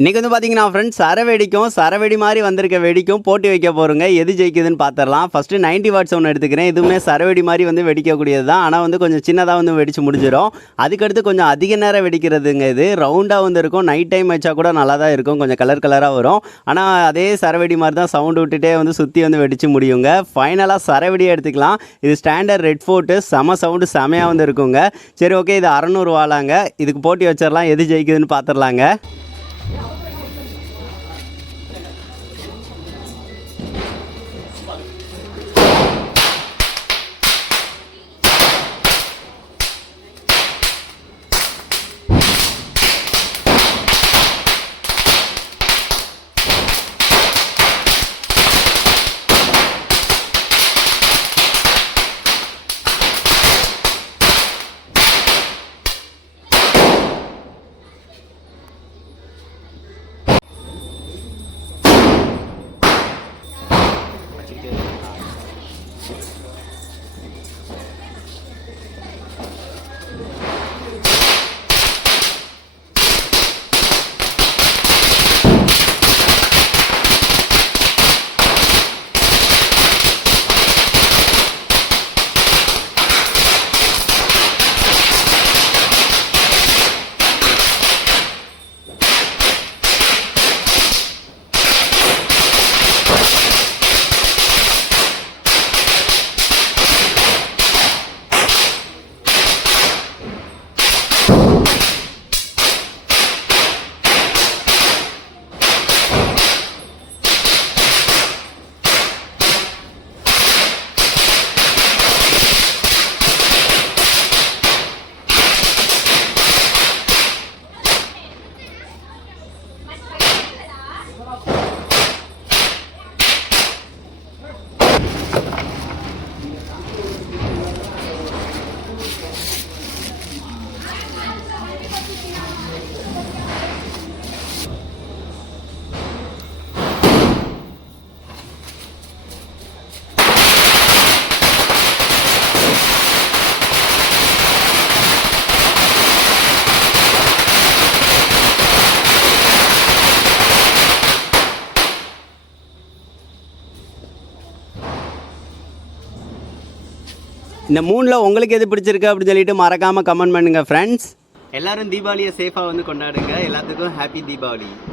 இன்றைக்கி வந்து பார்த்தீங்கன்னா ஃப்ரெண்ட்ஸ் சரவெடி மாதிரி வந்திருக்க வெடிக்கும் போட்டி வைக்க போகிறோங்க. எது ஜெயிக்குதுன்னு பார்த்துடலாம். ஃபஸ்ட்டு 90 வாட்ஸ் ஒன்று எடுத்துக்கிறேன். இதுவுமே சரவெடி மாதிரி வந்து வெடிக்கக்கூடியது தான். ஆனால் வந்து கொஞ்சம் சின்னதாக வந்து வெடிச்சு முடிஞ்சிடும். அதுக்கடுத்து கொஞ்சம் அதிக நேரம் வெடிக்கிறதுங்க. இது ரவுண்டாக வந்து இருக்கும். நைட் டைம் வச்சா கூட நல்லா தான் இருக்கும். கொஞ்சம் கலர் கலராக வரும். ஆனால் அதே சரவெடி மாதிரி தான் சவுண்டு விட்டுட்டே வந்து சுற்றி வந்து வெடிச்சு முடியுங்க. ஃபைனலாக சரவெடியை எடுத்துக்கலாம். இது ஸ்டாண்டர்ட் ரெட் ஃபோர்ட்டு செம சவுண்டு செமையாக வந்து இருக்குங்க. சரி ஓகே, இது 600 ரூபாலாங்க. இதுக்கு போட்டி வச்சிடலாம். எது ஜெயிக்குதுன்னு பார்த்துடலாங்க. இந்த மூணில் உங்களுக்கு எது பிடிச்சிருக்கு அப்படின்னு சொல்லிட்டு மறக்காமல் கமெண்ட் பண்ணுங்கள் ஃப்ரெண்ட்ஸ். எல்லோரும் தீபாவளியை சேஃபாக வந்து கொண்டாடுங்க. எல்லாத்துக்கும் ஹாப்பி தீபாவளி.